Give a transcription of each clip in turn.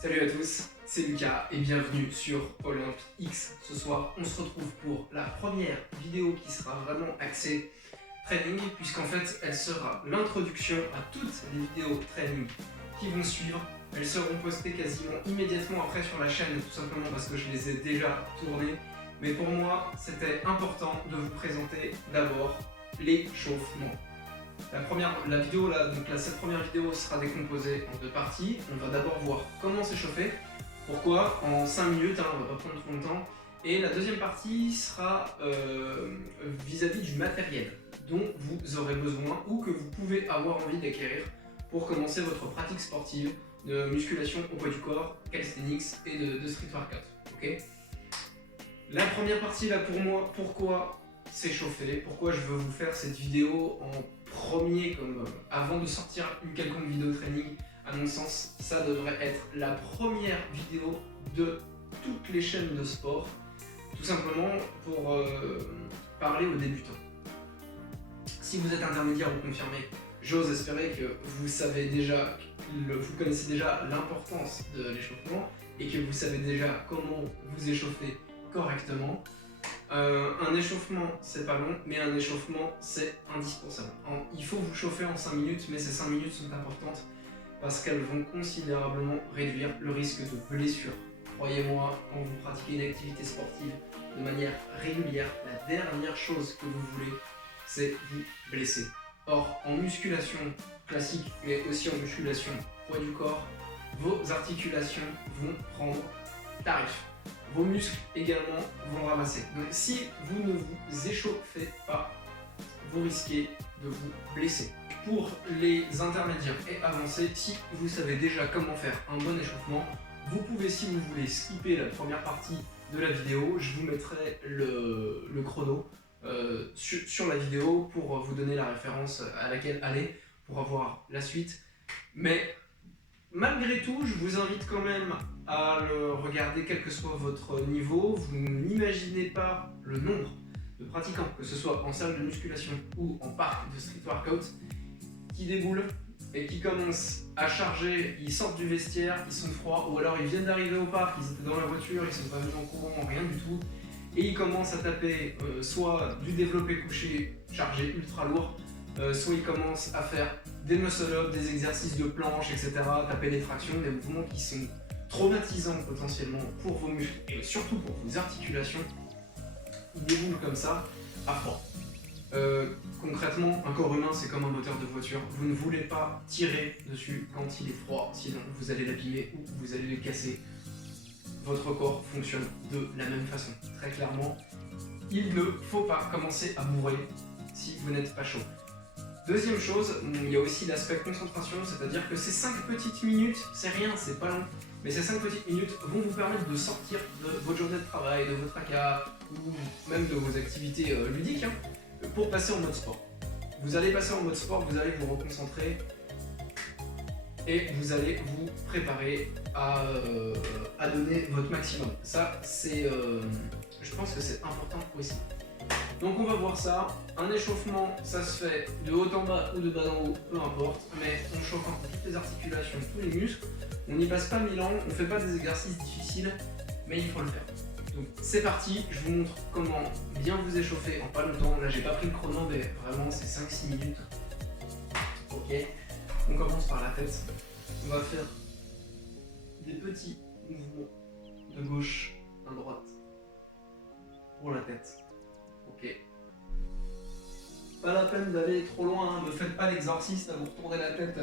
Salut à tous, c'est Lucas et bienvenue sur Olympe X. Ce soir, on se retrouve pour la première vidéo qui sera vraiment axée training, puisqu'en fait, elle sera l'introduction à toutes les vidéos training qui vont suivre. Elles seront postées quasiment immédiatement après sur la chaîne, tout simplement parce que je les ai déjà tournées. Mais pour moi, c'était important de vous présenter d'abord l'échauffement. Cette première vidéo sera décomposée en deux parties. On va d'abord voir comment s'échauffer. Pourquoi? En 5 minutes, on va pas prendre trop de temps. Et la deuxième partie sera vis-à-vis du matériel dont vous aurez besoin ou que vous pouvez avoir envie d'acquérir pour commencer votre pratique sportive de musculation au poids du corps, calisthenics et de street workout. Okay, la première partie là pour moi, pourquoi s'échauffer? Pourquoi je veux vous faire cette vidéo en premier, avant de sortir une quelconque vidéo training? À mon sens, ça devrait être la première vidéo de toutes les chaînes de sport, tout simplement pour parler aux débutants. Si vous êtes intermédiaire ou confirmé, j'ose espérer que vous connaissez déjà l'importance de l'échauffement et que vous savez déjà comment vous échauffer correctement. Un échauffement, c'est pas long, mais un échauffement, c'est indispensable. Il faut vous chauffer en 5 minutes, mais ces 5 minutes sont importantes parce qu'elles vont considérablement réduire le risque de blessure. Croyez-moi, quand vous pratiquez une activité sportive de manière régulière, la dernière chose que vous voulez, c'est vous blesser. Or, en musculation classique, mais aussi en musculation poids du corps, vos articulations vont prendre tarif. Vos muscles également vont ramasser. Donc si vous ne vous échauffez pas, vous risquez de vous blesser. Pour les intermédiaires et avancés, si vous savez déjà comment faire un bon échauffement, vous pouvez, si vous voulez, skipper la première partie de la vidéo. Je vous mettrai le chrono sur la vidéo pour vous donner la référence à laquelle aller pour avoir la suite. Mais malgré tout, je vous invite quand même à le regarder quel que soit votre niveau. Vous n'imaginez pas le nombre de pratiquants, que ce soit en salle de musculation ou en parc de street workout, qui déboulent et qui commencent à charger. Ils sortent du vestiaire, ils sont froids, ou alors ils viennent d'arriver au parc, ils étaient dans la voiture, ils sont pas venus en courant, rien du tout, et ils commencent à taper soit du développé couché chargé ultra lourd, soit ils commencent à faire des muscle-up, des exercices de planche, etc., taper des tractions, des mouvements qui sont traumatisants potentiellement pour vos muscles et surtout pour vos articulations. Ils déboulent comme ça à froid. Concrètement, un corps humain c'est comme un moteur de voiture. Vous ne voulez pas tirer dessus quand il est froid, sinon vous allez l'abîmer ou vous allez le casser. Votre corps fonctionne de la même façon. Très clairement, il ne faut pas commencer à mourir si vous n'êtes pas chaud. Deuxième chose, il y a aussi l'aspect concentration, c'est-à-dire que ces 5 petites minutes, c'est rien, c'est pas long, mais ces 5 petites minutes vont vous permettre de sortir de votre journée de travail, de votre AK, ou même de vos activités ludiques, pour passer en mode sport. Vous allez passer en mode sport, vous allez vous reconcentrer et vous allez vous préparer à donner votre maximum. Ça, je pense que c'est important aussi. Donc on va voir ça. Un échauffement, ça se fait de haut en bas ou de bas en haut, peu importe, mais on chauffe un peu toutes les articulations, tous les muscles. On n'y passe pas 1000 ans, on ne fait pas des exercices difficiles, mais il faut le faire. Donc c'est parti, je vous montre comment bien vous échauffer en pas longtemps. Là j'ai pas pris le chrono, mais vraiment c'est 5-6 minutes. Ok, on commence par la tête. On va faire des petits mouvements de gauche à droite pour la tête. Ok. Pas la peine d'aller trop loin, ne faites pas l'exorciste à vous retourner la tête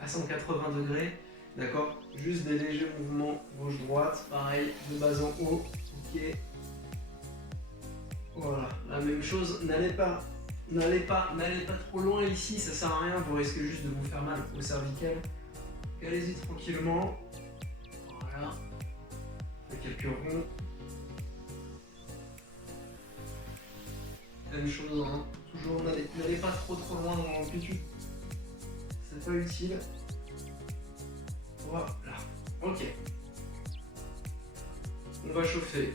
à 180 degrés. D'accord? Juste des légers mouvements gauche-droite, pareil, de bas en haut. Ok. Voilà, la même chose, n'allez pas trop loin ici, ça sert à rien, vous risquez juste de vous faire mal au cervical. Allez-y tranquillement. Voilà. Faites quelques ronds. Même chose, hein. Toujours n'allez pas trop loin dans l'amplitude. C'est pas utile. Voilà. Ok. On va chauffer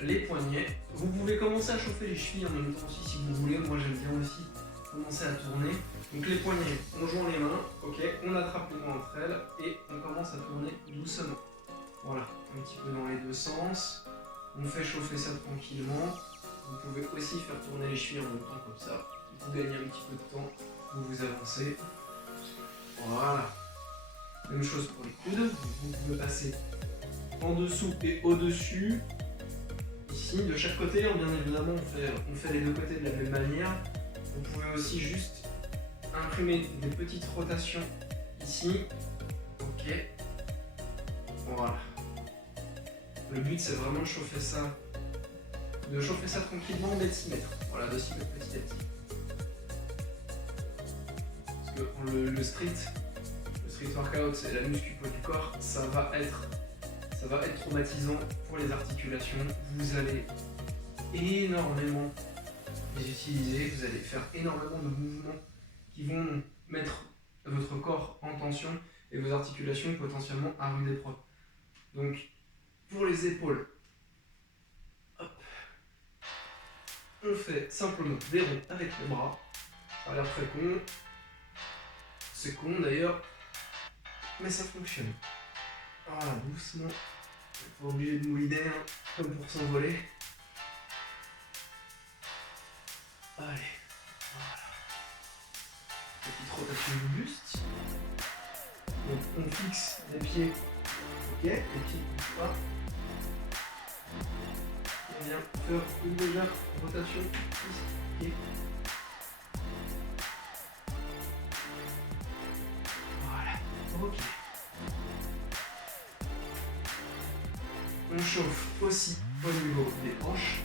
les poignets. Vous pouvez commencer à chauffer les chevilles en même temps aussi si vous voulez. Moi j'aime bien aussi commencer à tourner. Donc les poignets, on joint les mains, ok, on attrape les mains entre elles et on commence à tourner doucement. Voilà, un petit peu dans les deux sens. On fait chauffer ça tranquillement. Vous pouvez aussi faire tourner les chevilles en même temps comme ça. Vous gagnez un petit peu de temps, vous avancez. Voilà. Même chose pour les coudes. Vous pouvez passer en dessous et au-dessus. Ici, de chaque côté, bien évidemment, on fait les deux côtés de la même manière. Vous pouvez aussi juste imprimer des petites rotations ici. Ok. Voilà. Le but, c'est vraiment de chauffer ça tranquillement, mais de s'y mettre. Voilà, de s'y mettre petit à petit. Parce que le street workout et la muscu poids du corps, ça va être traumatisant pour les articulations. Vous allez énormément les utiliser, vous allez faire énormément de mouvements qui vont mettre votre corps en tension et vos articulations potentiellement à rude épreuve. Donc, pour les épaules, hop, on fait simplement des ronds avec les bras. Ça a l'air très con. C'est con d'ailleurs, mais ça fonctionne. Voilà, doucement. Pas obligé de mouliner comme pour s'envoler. Allez, voilà. Petite rotation du buste. Donc on fixe les pieds. Ok, les pieds ne bougent pas. On vient faire une légère rotation ici. Voilà, ok. On chauffe aussi au niveau des hanches.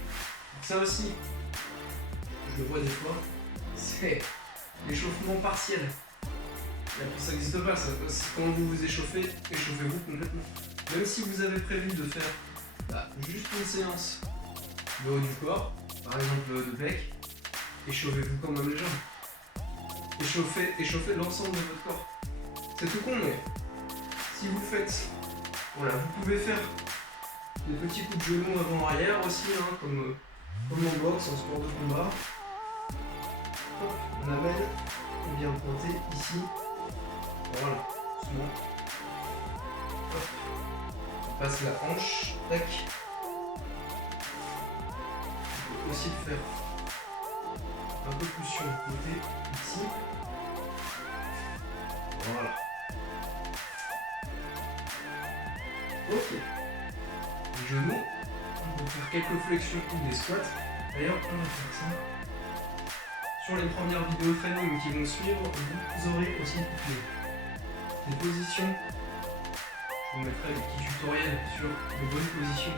Ça aussi, je le vois des fois, c'est l'échauffement partiel. Ça n'existe pas, ça. Quand vous vous échauffez, échauffez-vous complètement. Même si vous avez prévu de faire juste une séance de haut du corps, par exemple de pec, échauffez-vous quand même les jambes. Échauffez l'ensemble de votre corps. C'est tout con, mais si vous faites, voilà, vous pouvez faire des petits coups de genoux avant-arrière aussi, hein, comme en boxe, en sport de combat. Hop, on amène, on vient pointer ici. Voilà, doucement. Hop, on passe la hanche, tac. On peut aussi le faire un peu plus sur le côté, ici. Voilà. Ok. Les genoux, on peut faire quelques flexions ou des squats. D'ailleurs, on va faire ça. Sur les premières vidéos training qui vont suivre, vous aurez aussi les positions. Je vous mettrai des petits tutoriels sur les bonnes positions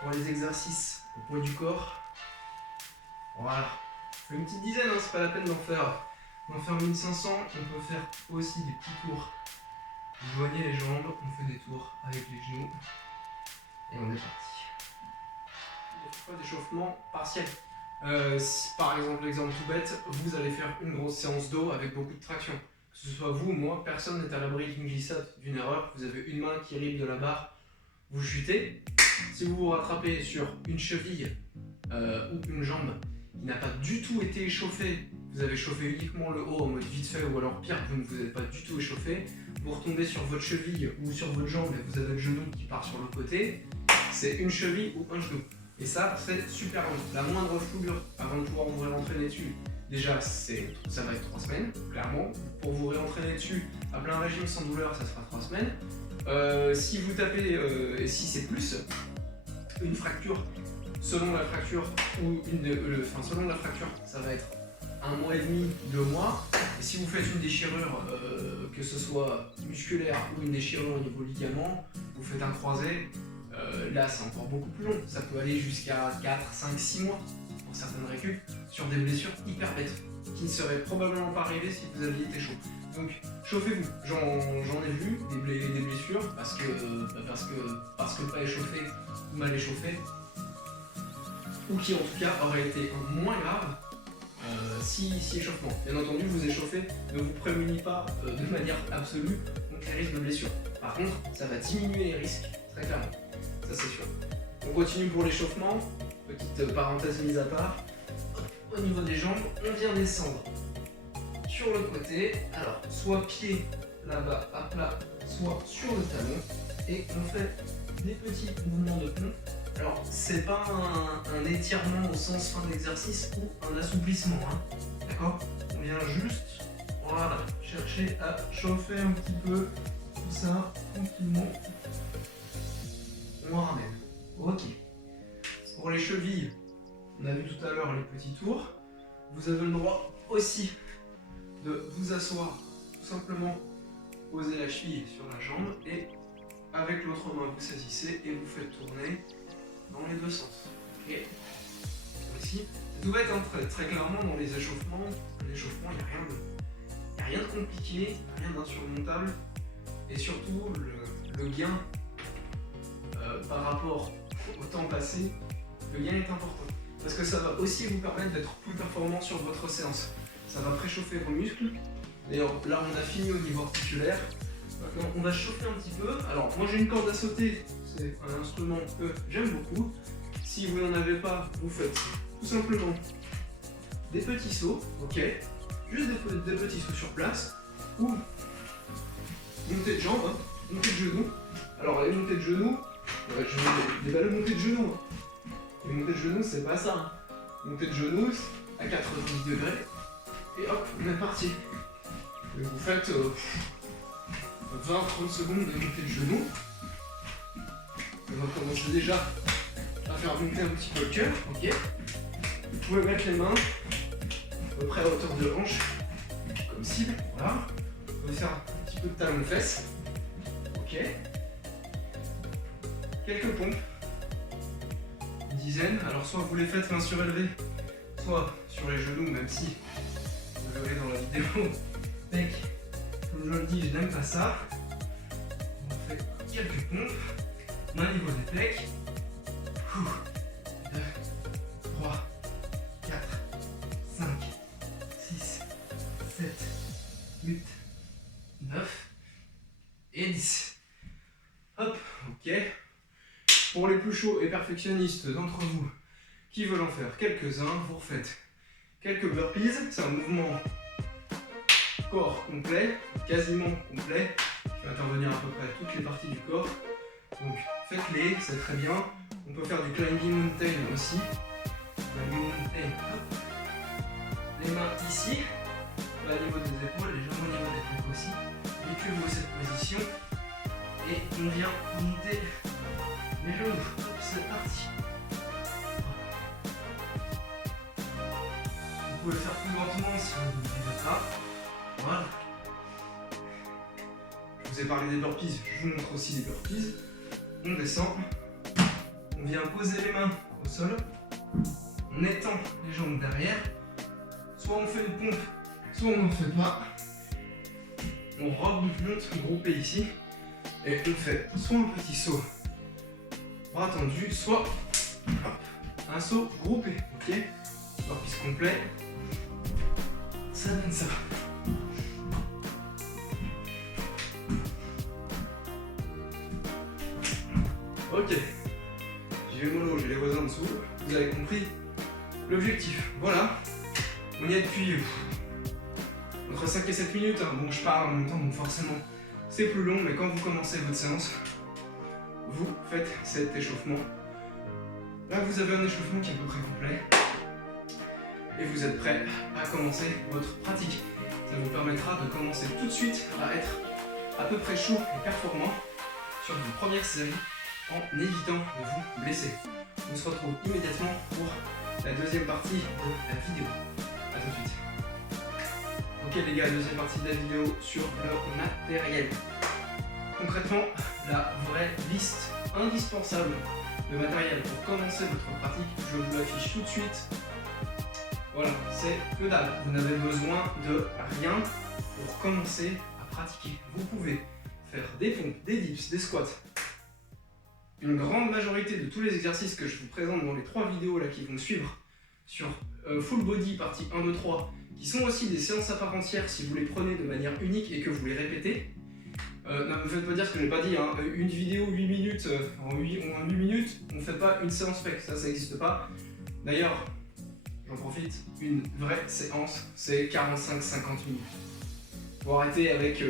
pour les exercices au poids du corps. Voilà. On fait une petite dizaine, hein, c'est pas la peine d'en faire 1500. On peut faire aussi des petits tours. Vous joignez les jambes, on fait des tours avec les genoux. Et on est parti. Des fois d'échauffement partiel. Si, par exemple, l'exemple tout bête, vous allez faire une grosse séance d'eau avec beaucoup de traction. Que ce soit vous ou moi, personne n'est à l'abri d'une glissade, d'une erreur. Vous avez une main qui rive de la barre, vous chutez. Si vous vous rattrapez sur une cheville ou une jambe qui n'a pas du tout été échauffée, vous avez chauffé uniquement le haut en mode vite fait, ou alors pire, vous ne vous êtes pas du tout échauffé, vous retombez sur votre cheville ou sur votre jambe et vous avez le genou qui part sur le côté, c'est une cheville ou un genou. Et ça, c'est super long. La moindre foulure avant de pouvoir vous réentraîner dessus, déjà, ça va être 3 semaines, clairement. Pour vous réentraîner dessus à plein régime sans douleur, ça sera 3 semaines. Si vous tapez, et si c'est plus, une fracture, selon la fracture, selon la fracture, ça va être 1 mois et demi, 2 mois. Et si vous faites une déchirure, que ce soit musculaire ou une déchirure au niveau ligament, vous faites un croisé, là c'est encore beaucoup plus long. Ça peut aller jusqu'à 4, 5, 6 mois pour certaines récup sur des blessures hyper bêtes qui ne seraient probablement pas arrivées si vous aviez été chaud. Donc chauffez-vous. J'en ai vu des blessures parce que pas échauffé ou mal échauffé, ou qui en tout cas auraient été moins graves si échauffement. Bien entendu, vous échauffez ne vous prémunit pas de manière absolue contre les risques de blessure. Par contre, ça va diminuer les risques, très clairement. Ça c'est sûr. On continue pour l'échauffement. Petite parenthèse mise à part. Au niveau des jambes, on vient descendre sur le côté. Alors, soit pied là-bas à plat, soit sur le talon. Et on fait des petits mouvements de pompe. Alors, c'est pas un étirement au sens fin d'exercice ou un assouplissement, hein. D'accord? On vient juste, voilà, chercher à chauffer un petit peu tout ça tranquillement. On ramène. Ok. Pour les chevilles, on a vu tout à l'heure les petits tours. Vous avez le droit aussi de vous asseoir, tout simplement poser la cheville sur la jambe et avec l'autre main vous saisissez et vous faites tourner dans les deux sens. Ok. Ici, c'est tout bête, hein, très clairement dans les échauffements, il n'y a rien de compliqué, rien d'insurmontable et surtout le gain par rapport au temps passé, le gain est important. Parce que ça va aussi vous permettre d'être plus performant sur votre séance. Ça va préchauffer vos muscles. D'ailleurs, là on a fini au niveau articulaire. Maintenant, on va chauffer un petit peu. Alors, moi j'ai une corde à sauter. C'est un instrument que j'aime beaucoup. Si vous n'en avez pas, vous faites tout simplement des petits sauts. Ok. Juste des petits sauts sur place. Ou montée de jambes, hein, montée de genoux. Alors, les montées de genoux, je vais des belles montées de genoux. Les montées de genoux, c'est pas ça. Hein. Montée de genoux à 90 degrés. Et hop, on est parti. Et vous faites 20-30 secondes de montée de genoux. On va commencer déjà à faire monter un petit peu le cœur. Ok. Vous pouvez mettre les mains à peu près à hauteur de hanche, comme cible. Voilà. On va faire un petit peu de talon de fesses. Ok. Quelques pompes. Une dizaine. Alors soit vous les faites main surélevée, soit sur les genoux, même si vous le verrez dans la vidéo. Pec. Comme je le dis, je n'aime pas ça. On fait quelques pompes. Main au niveau des pecs. 2, 3, 4, 5, 6, 7, 8, 9 et 10. Hop, ok. Pour les plus chauds et perfectionnistes d'entre vous qui veulent en faire quelques-uns, vous refaites quelques burpees. C'est un mouvement corps complet, quasiment complet, qui va intervenir à peu près à toutes les parties du corps. Donc faites-les, c'est très bien. On peut faire du climbing mountain aussi. Climbing mountain, hop. Les mains ici, au niveau des épaules, les jambes au niveau des épaules aussi. Habituez-vous à cette position. Et on vient monter les genoux. Hop, c'est parti. Vous pouvez le faire plus lentement si vous ne voulez pas. Voilà. Je vous ai parlé des burpees, je vous montre aussi les burpees. On descend. On vient poser les mains au sol. On étend les jambes derrière. Soit on fait une pompe, soit on n'en fait pas. On remonte groupé ici. Et on fait soit un petit saut bras tendu, soit hop, un saut groupé. Ok. Burpees complet. Ça donne ça. Ok. J'ai le mollo, j'ai les voisins en dessous. Vous avez compris l'objectif. Voilà. On y est depuis entre 5 et 7 minutes. Hein. Bon, je parle en même temps, donc forcément c'est plus long, mais quand vous commencez votre séance, vous faites cet échauffement. Là, vous avez un échauffement qui est à peu près complet. Et vous êtes prêt à commencer votre pratique. Ça vous permettra de commencer tout de suite à être à peu près chaud et performant sur vos premières séries en évitant de vous blesser. On se retrouve immédiatement pour la deuxième partie de la vidéo. A tout de suite. Ok les gars, deuxième partie de la vidéo sur le matériel. Concrètement, la vraie liste indispensable de matériel pour commencer votre pratique, je vous l'affiche tout de suite. Voilà, c'est que dalle. Vous n'avez besoin de rien pour commencer à pratiquer. Vous pouvez faire des pompes, des dips, des squats. Une grande majorité de tous les exercices que je vous présente dans les 3 vidéos là qui vont suivre sur Full Body partie 1, 2, 3, qui sont aussi des séances à part entière si vous les prenez de manière unique et que vous les répétez. Ne me faites pas dire ce que je n'ai pas dit, hein. Une vidéo 8 minutes, en 8 minutes, on ne fait pas une séance spec, ça n'existe pas. D'ailleurs, j'en profite, une vraie séance, c'est 45-50 minutes. Faut arrêter avec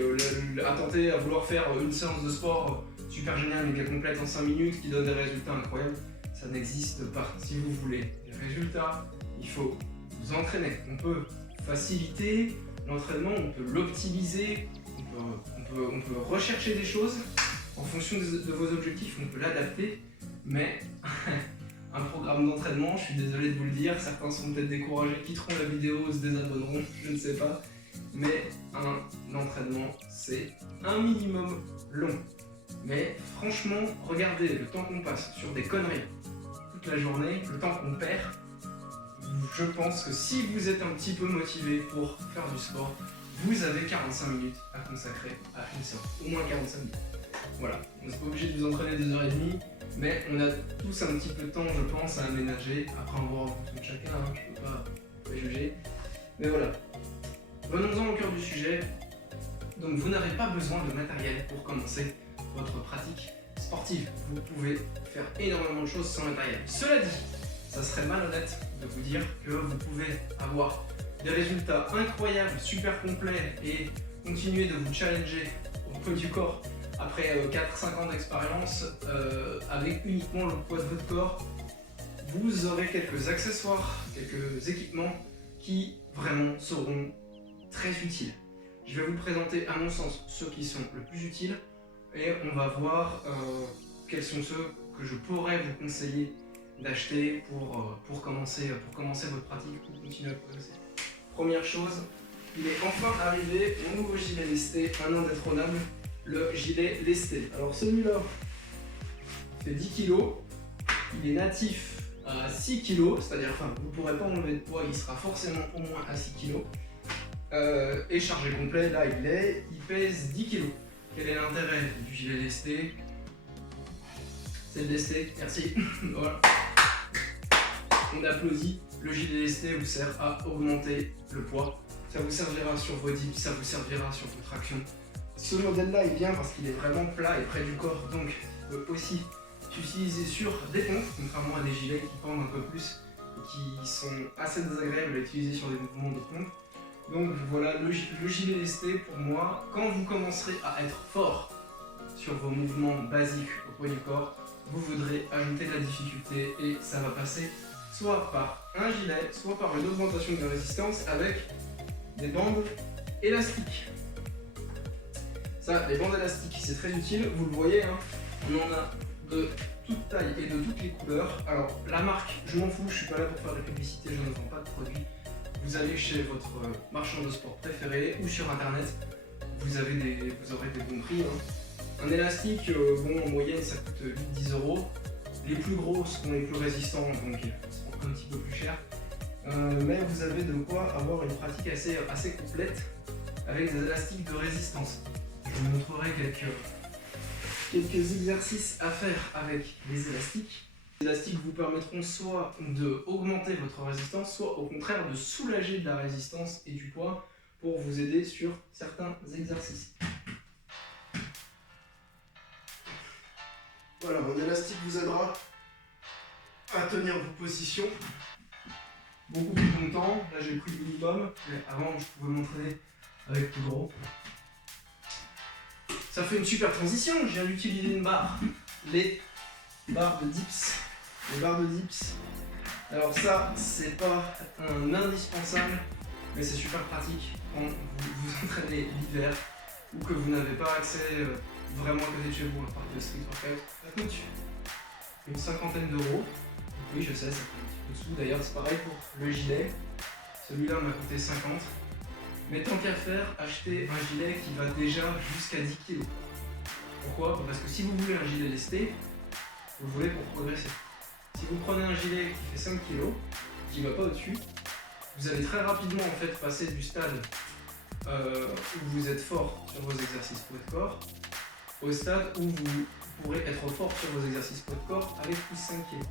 à tenter à vouloir faire une séance de sport super géniale, méga complète en 5 minutes qui donne des résultats incroyables. Ça n'existe pas. Si vous voulez des résultats, il faut vous entraîner. On peut faciliter l'entraînement, on peut l'optimiser, on peut rechercher des choses en fonction de vos objectifs, on peut l'adapter, mais un programme d'entraînement, je suis désolé de vous le dire, certains sont peut-être découragés, quitteront la vidéo, se désabonneront, je ne sais pas, mais un entraînement, c'est un minimum long. Mais franchement, regardez le temps qu'on passe sur des conneries toute la journée, le temps qu'on perd. Je pense que si vous êtes un petit peu motivé pour faire du sport, vous avez 45 minutes à consacrer à une séance, au moins 45 minutes. Voilà, on n'est pas obligé de vous entraîner 2h30, mais on a tous un petit peu de temps, je pense, à aménager. Après, on va voir en fonction de chacun, hein, je ne peux pas juger. Mais voilà, venons-en au cœur du sujet. Donc, vous n'avez pas besoin de matériel pour commencer votre pratique sportive. Vous pouvez faire énormément de choses sans matériel. Cela dit, ça serait malhonnête de vous dire que vous pouvez avoir des résultats incroyables, super complets et continuer de vous challenger au poids du corps après 4-5 ans d'expérience avec uniquement le poids de votre corps. Vous aurez quelques accessoires, quelques équipements qui vraiment seront très utiles. Je vais vous présenter à mon sens ceux qui sont le plus utiles et on va voir quels sont ceux que je pourrais vous conseiller d'acheter pour commencer votre pratique, pour continuer à progresser. Première chose, il est enfin arrivé mon nouveau gilet lesté, un indétrônable, le gilet lesté. Alors celui-là fait 10 kg, il est natif à 6 kg, c'est-à-dire vous ne pourrez pas enlever de poids, il sera forcément au moins à 6 kg. Et chargé complet, là il pèse 10 kg. Quel est l'intérêt du gilet lesté? C'est de lester, merci. Voilà. On applaudit. Le gilet lesté vous sert à augmenter le poids. Ça vous servira sur vos dips, ça vous servira sur vos tractions. Ce modèle-là est bien parce qu'il est vraiment plat et près du corps, donc il peut aussi s'utiliser sur des pompes, contrairement à des gilets qui pendent un peu plus et qui sont assez désagréables à utiliser sur des mouvements de pompe. Donc voilà, le gilet lesté pour moi, quand vous commencerez à être fort sur vos mouvements basiques au poids du corps, vous voudrez ajouter de la difficulté et ça va passer soit par un gilet, soit par une augmentation de la résistance avec des bandes élastiques. Ça, les bandes élastiques, c'est très utile, vous le voyez, hein, on en a de toute taille et de toutes les couleurs. Alors la marque, je m'en fous, je suis pas là pour faire de la publicité, je ne vends pas de produits. Vous allez chez votre marchand de sport préféré ou sur internet, vous aurez des bons prix. Hein. Un élastique, bon, en moyenne ça coûte 8-10 €. Les plus gros seront les plus résistants, donc ils seront un petit peu plus chers. Mais vous avez de quoi avoir une pratique assez complète avec des élastiques de résistance. Je vous montrerai quelques exercices à faire avec les élastiques. Les élastiques vous permettront soit d'augmenter votre résistance, soit au contraire de soulager de la résistance et du poids pour vous aider sur certains exercices. Voilà, mon élastique vous aidera à tenir vos positions beaucoup plus longtemps. Là j'ai pris le minimum, mais avant je pouvais m'entraîner avec plus gros. Ça fait une super transition, je viens d'utiliser une barre, les barres de dips. Les barres de dips, alors ça c'est pas un indispensable, mais c'est super pratique quand vous vous entraînez l'hiver ou que vous n'avez pas accès vraiment à côté de chez vous à part de street workout. Ça coûte une cinquantaine d'euros. Oui, je sais, ça fait un petit peu de sous. D'ailleurs, c'est pareil pour le gilet. Celui-là m'a coûté 50. Mais tant qu'à faire, achetez un gilet qui va déjà jusqu'à 10 kg. Pourquoi? Parce que si vous voulez un gilet lesté, vous le voulez pour progresser. Si vous prenez un gilet qui fait 5 kg, qui ne va pas au-dessus, vous allez très rapidement en fait passer du stade où vous êtes fort sur vos exercices poids de corps au stade où vous pourrez être fort sur vos exercices poids de corps avec plus 5 kg.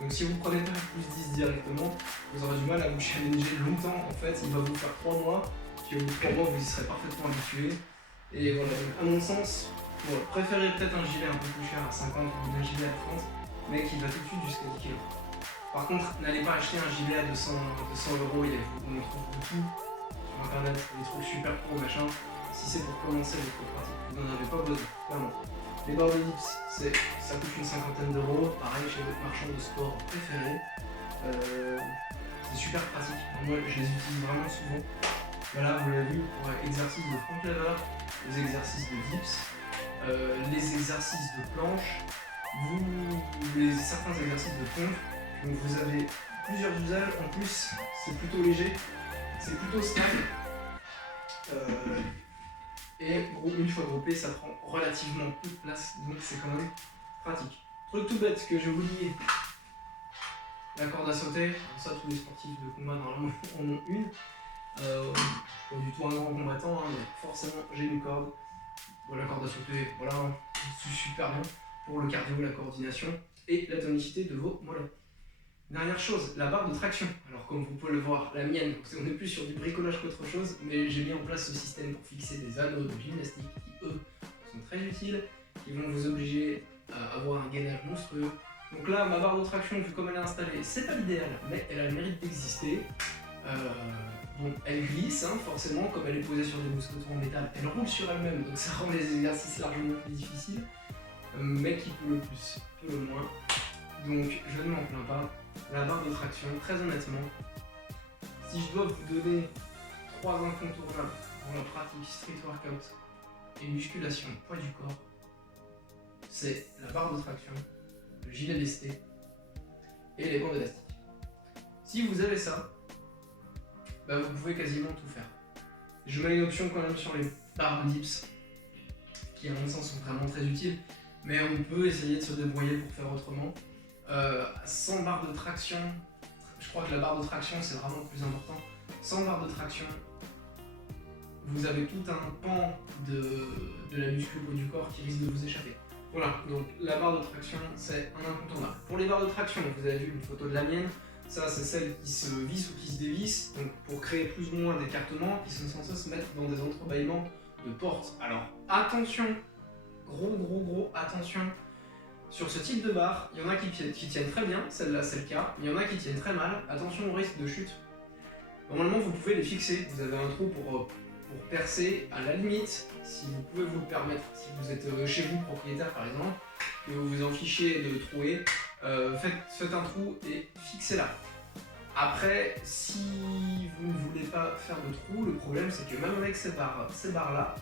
Donc si vous ne prenez pas plus 10 directement, vous aurez du mal à vous challenger longtemps. En fait, il va vous faire 3 mois, puis au bout de 3 mois, vous y serez parfaitement habitué. Et voilà, donc à mon sens, préférez peut-être un gilet un peu plus cher à 50 ou un gilet à 30, mais qui va tout de suite jusqu'à 10 kg. Par contre, n'allez pas acheter un gilet à 200 €, on trouve beaucoup sur internet, des trucs super pro, machin. Si c'est pour commencer votre pratique, vous n'en avez pas besoin, clairement. Les barres de dips, ça coûte une cinquantaine d'euros, pareil chez votre marchand de sport préféré. C'est super pratique. Moi, je les utilise vraiment souvent. Voilà, vous l'avez vu pour exercices de front lever, les exercices de dips, les exercices de planche, certains exercices de pompe. Donc vous avez plusieurs usages. En plus, c'est plutôt léger, c'est plutôt stable. Et une fois groupé, ça prend relativement peu de place, donc c'est quand même pratique. Truc tout bête que j'ai oublié, la corde à sauter. Alors ça, tous les sportifs de combat normalement en ont une. Pas du tout un grand combattant, hein, mais forcément j'ai une corde. Bon, la corde à sauter, voilà, c'est super bien pour le cardio, la coordination et la tonicité de vos mollets. Dernière chose, la barre de traction. Alors comme vous pouvez le voir, la mienne, on est plus sur du bricolage qu'autre chose, mais j'ai mis en place ce système pour fixer des anneaux de gymnastique qui, eux, sont très utiles, qui vont vous obliger à avoir un gainage monstrueux. Donc là, ma barre de traction, vu comme elle est installée, c'est pas l'idéal, mais elle a le mérite d'exister. Bon, elle glisse, hein, forcément, comme elle est posée sur des mousquetons en métal, elle roule sur elle-même, donc ça rend les exercices largement plus difficiles, mais qui peut le plus, peut le moins. Donc je ne m'en plains pas. La barre de traction, très honnêtement, si je dois vous donner 3 incontournables dans la pratique street workout et musculation poids du corps, c'est la barre de traction, le gilet lesté et les bandes élastiques. Si vous avez ça, bah vous pouvez quasiment tout faire. Je mets une option quand même sur les barres de dips, qui à mon sens sont vraiment très utiles, mais on peut essayer de se débrouiller pour faire autrement. Sans barre de traction, je crois que la barre de traction c'est vraiment le plus important. Sans barre de traction, vous avez tout un pan de la muscu du corps qui risque de vous échapper. Voilà, donc la barre de traction c'est un incontournable. Pour les barres de traction, vous avez vu une photo de la mienne, ça c'est celle qui se visse ou qui se dévisse, donc pour créer plus ou moins d'écartements qui sont censés se mettre dans des entrebâillements de porte. Alors attention, gros attention. Sur ce type de barre, il y en a qui tiennent très bien, celle-là c'est le cas, il y en a qui tiennent très mal, attention au risque de chute. Normalement vous pouvez les fixer, vous avez un trou pour percer, à la limite, si vous pouvez vous le permettre, si vous êtes chez vous propriétaire par exemple, que vous vous en fichez de trouer, faites un trou et fixez-la. Après, si vous ne voulez pas faire de trou, le problème c'est que même avec ces barres-là,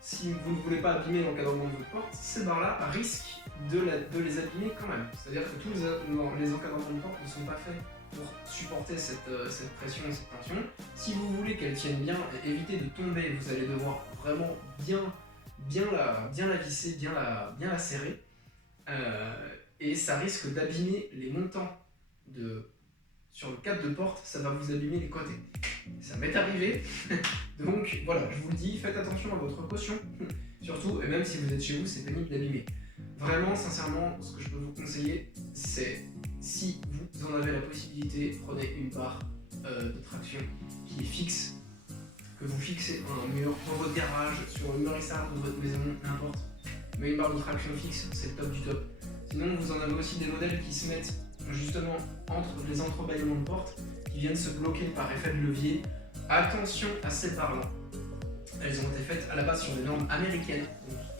si vous ne voulez pas abîmer l'encadrement de votre porte, ces barres-là risquent de les abîmer quand même. C'est-à-dire que tous les encadrements de porte ne sont pas faits pour supporter cette pression et cette tension. Si vous voulez qu'elles tiennent bien et éviter de tomber, vous allez devoir vraiment bien la visser, bien la serrer. Et ça risque d'abîmer les montants sur le cadre de porte, ça va vous abîmer les côtés. Ça m'est arrivé, donc voilà, je vous le dis, faites attention à votre caution, surtout, et même si vous êtes chez vous, c'est pénible d'abîmer. Vraiment, sincèrement, ce que je peux vous conseiller, c'est, si vous en avez la possibilité, prenez une barre de traction qui est fixe, que vous fixez un mur dans votre garage, sur le mur extérieur de votre maison, n'importe. Mais une barre de traction fixe, c'est le top du top. Sinon, vous en avez aussi des modèles qui se mettent justement entre les entrebâillements de porte, qui viennent se bloquer par effet de levier. Attention à ces barres-là. Elles ont été faites à la base sur des normes américaines,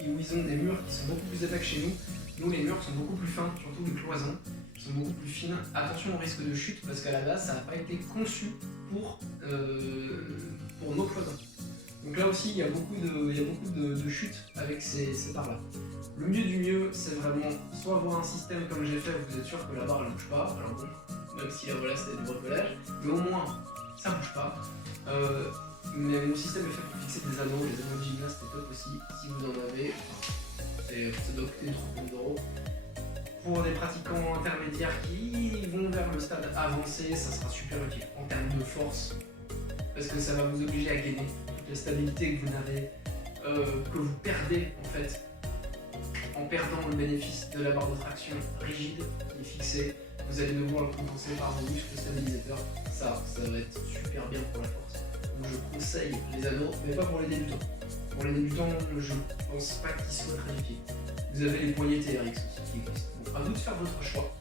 où ils ont des murs qui sont beaucoup plus épais que chez nous. Nous, les murs sont beaucoup plus fins, surtout les cloisons, qui sont beaucoup plus fines. Attention au risque de chute, parce qu'à la base, ça n'a pas été conçu pour nos cloisons. Donc là aussi, il y a beaucoup de chutes avec ces barres-là. Le mieux du mieux, c'est vraiment soit avoir un système comme j'ai fait, où vous êtes sûr que la barre ne bouge pas, alors bon, même si voilà, c'était du bricolage, mais au moins, ça bouge pas. Mais mon système est fait pour fixer des anneaux, les anneaux de gymnase c'est top aussi, si vous en avez, ça doit coûter 30 000 €. Pour des pratiquants intermédiaires qui vont vers le stade avancé, ça sera super utile en termes de force, parce que ça va vous obliger à gagner toute la stabilité que vous n'avez, que vous perdez en fait, en perdant le bénéfice de la barre de traction rigide qui est fixée. Vous allez devoir le compenser par vos muscles stabilisateurs, ça va être super bien pour la force. Donc je conseille les anneaux, mais pas pour les débutants. Pour les débutants, je pense pas qu'ils soient très utiles. Vous avez les poignées TRX aussi qui existent. Donc à vous de faire votre choix.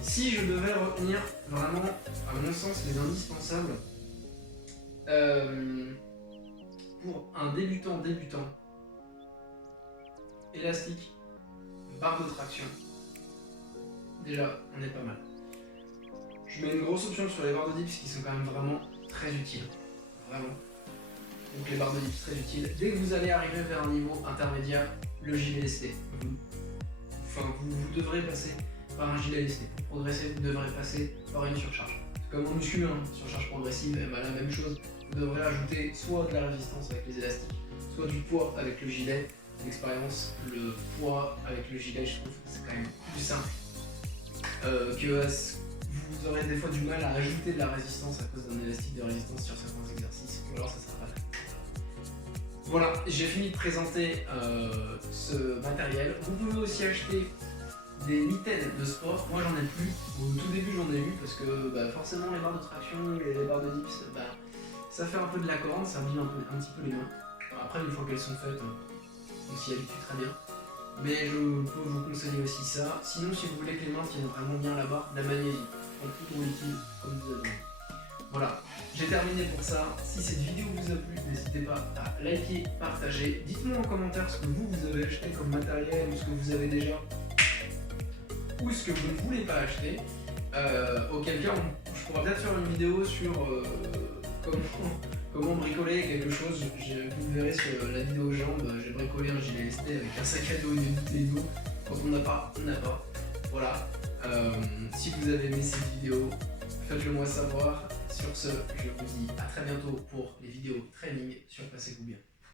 Si je devais retenir vraiment, à mon sens, les indispensables pour un débutant, élastique, barre de traction. Déjà, on est pas mal. Je mets une grosse option sur les barres de dips qui sont quand même vraiment très utiles. Vraiment. Donc les barres de dips très utiles. Dès que vous allez arriver vers un niveau intermédiaire, le gilet lesté. Vous devrez passer par un gilet lesté. Pour progresser, vous devrez passer par une surcharge. Comme en muscu, hein, surcharge progressive, la même chose. Vous devrez ajouter soit de la résistance avec les élastiques, soit du poids avec le gilet. D'expérience, le poids avec le gilet, je trouve que c'est quand même plus simple. Que vous aurez des fois du mal à ajouter de la résistance à cause d'un élastique de résistance sur certains exercices, ou alors ça sera pas très bon. Voilà, j'ai fini de présenter ce matériel. Vous pouvez aussi acheter des mitaines de sport. Moi j'en ai plus. Au tout début j'en ai eu parce que forcément les barres de traction et les barres de dips, ça fait un peu de la corde, ça abîme un petit peu les mains. Après une fois qu'elles sont faites, on s'y habitue très bien. Mais je peux vous conseiller aussi ça. Sinon, si vous voulez que les mains tiennent vraiment bien la barre, la magnésie, en poudre liquide, comme vous avez. Voilà, j'ai terminé pour ça. Si cette vidéo vous a plu, n'hésitez pas à liker, partager. Dites-moi en commentaire ce que vous avez acheté comme matériel, ou ce que vous avez déjà, ou ce que vous ne voulez pas acheter. Auquel cas, je pourrais peut-être faire une vidéo sur comment bricoler quelque chose. Vous verrez sur la vidéo jambes, j'ai bricolé un gilet lesté avec un sac à dos et des bouteilles d'eau. Quand on n'a pas, on n'a pas. Voilà. Si vous avez aimé cette vidéo, faites-le moi savoir. Sur ce, je vous dis à très bientôt pour les vidéos training sur Passez-vous bien.